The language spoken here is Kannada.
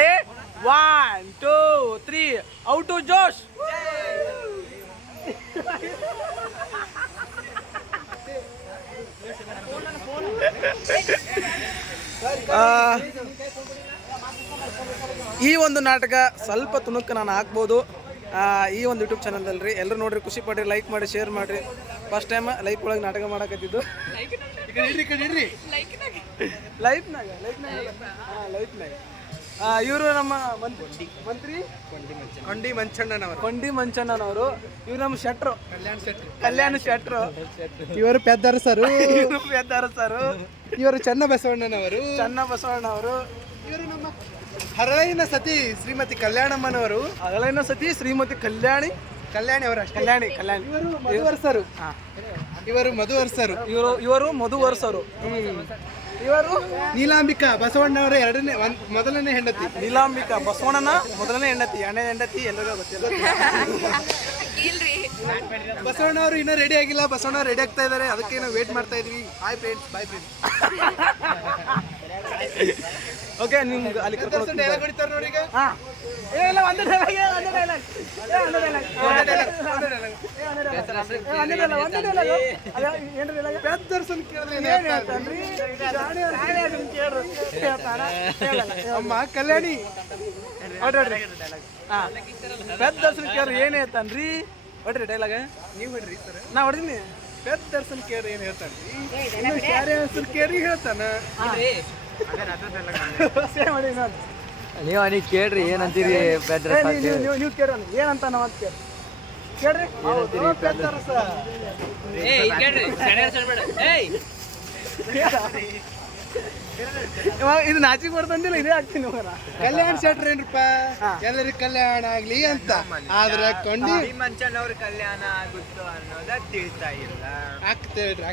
ರೆಡಿ 1 2 3 ಔಟ್ ಟು ಜೋಶ್. ಈ ಒಂದು ನಾಟಕ ಸ್ವಲ್ಪ ತುಣುಕು ನಾನು ಹಾಕ್ಬೋದು ಈ ಒಂದು ಯೂಟ್ಯೂಬ್ ಚಾನಲ್ದಲ್ಲಿ ರೀ. ಎಲ್ಲರೂ ನೋಡ್ರಿ, ಖುಷಿ ಪಡ್ರಿ, ಲೈಕ್ ಮಾಡಿ, ಶೇರ್ ಮಾಡಿರಿ. ಫಸ್ಟ್ ಟೈಮ್ ಲೈಫ್ ಒಳಗೆ ನಾಟಕ ಮಾಡಕತ್ತಿದ್ದು ಲೈಫ್ನಾಗ ಇವರು ನಮ್ಮ ಮಂತ್ರಿ ಕೊಂಡಿ ಮಂಚಣ್ಣನವರು. ಇವರು ನಮ್ಮ ಶೆಟ್ರು ಕಲ್ಯಾಣ ಶೆಟ್ರು. ಇವರು ಪೆದ್ದರಸರು. ಇವರು ಚನ್ನ ಬಸವಣ್ಣನವರು. ಇವರು ನಮ್ಮ ಹರಳೈನ ಸತಿ ಶ್ರೀಮತಿ ಕಲ್ಯಾಣಮ್ಮನವರು. ಹರಳೈನ ಸತಿ ಶ್ರೀಮತಿ ಕಲ್ಯಾಣಿ ಅವರ ಕಲ್ಯಾಣಿ. ಇವರು ಮಧುವರ್ಸರು. ಇವರು ಮಧುವರ್ಸರು. ಇವರು ನೀಲಾಂಬಿಕಾ ಬಸವಣ್ಣವರ ಮೊದಲನೇ ಹೆಂಡತಿ. ನೀಲಾಂಬಿಕಾ ಬಸವಣ್ಣನ ಮೊದಲನೇ ಹೆಂಡತಿ. ಹೆಂಡತಿ ಎಲ್ಲರಿಗೂ ಗೊತ್ತಿಲ್ಲ. ಬಸವಣ್ಣವರು ಇನ್ನೂ ರೆಡಿ ಆಗಿಲ್ಲ. ಬಸವಣ್ಣ ರೆಡಿ ಆಗ್ತಾ ಇದ್ದಾರೆ, ಅದಕ್ಕೆ ನಾವು ವೇಟ್ ಮಾಡ್ತಾ ಇದೀವಿ. Bye friends. ಓಕೆ, ನಿಮ್ಗೆ ಅಲ್ಲಿ ಡೈಲಾಗ್ ಹೊಡಿತಾರೆ ನೋಡಿ ಈಗ. ಅಮ್ಮ ಕಲ್ಯಾಣಿ ಪೆದ್ದರ್ಸನ್ ಕೇರ್ ಏನ್ ಹೇಳ್ತಾನ್ರಿ? ಹೊಡ್ರಿ ಡೈಲಾಗ. ನೀವು ಹೊಡ್ರಿ ಸರ್. ನಾ ಹೊಡಿದೀನಿ. ಪೆದ್ದರ್ಸನ್ ಕೇರ್ ಏನ್ ಹೇಳ್ತಾನ್ರಿ? ಕೇರಿ ಹೇಳ್ತಾನ. ನೀವು ಅವನಿಗೆ ಕೇಳ್ರಿ ಏನಂತೀರಿ? ನೀವು ಕೇಳ ಏನಂತ ನಾವ್ ಅಂತ ಕೇಳ್ರಿ. ಇದು ನಾಚಿಕ್ ಬರ್ತಂದಿಲ್ಲ, ಇದೇ ಆಗ್ತೀನಿ. ಕಲ್ಯಾಣ ಶೆಟ್ರ್ ಏನ್ರಪ್ಪ, ಎಲ್ಲರಿಗೂ ಕಲ್ಯಾಣ ಆಗ್ಲಿ ಅಂತ. ಆದ್ರೆ ಕೊಂಡಿ ಮಂಚಣ್ಣವ್ರ ಕಲ್ಯಾಣ ಆಗುತ್ತೋ ಅನ್ನೋದ ತಿಳಿತಾ ಇಲ್ಲ. ಆಗ್ತೇಳ್ರಿ.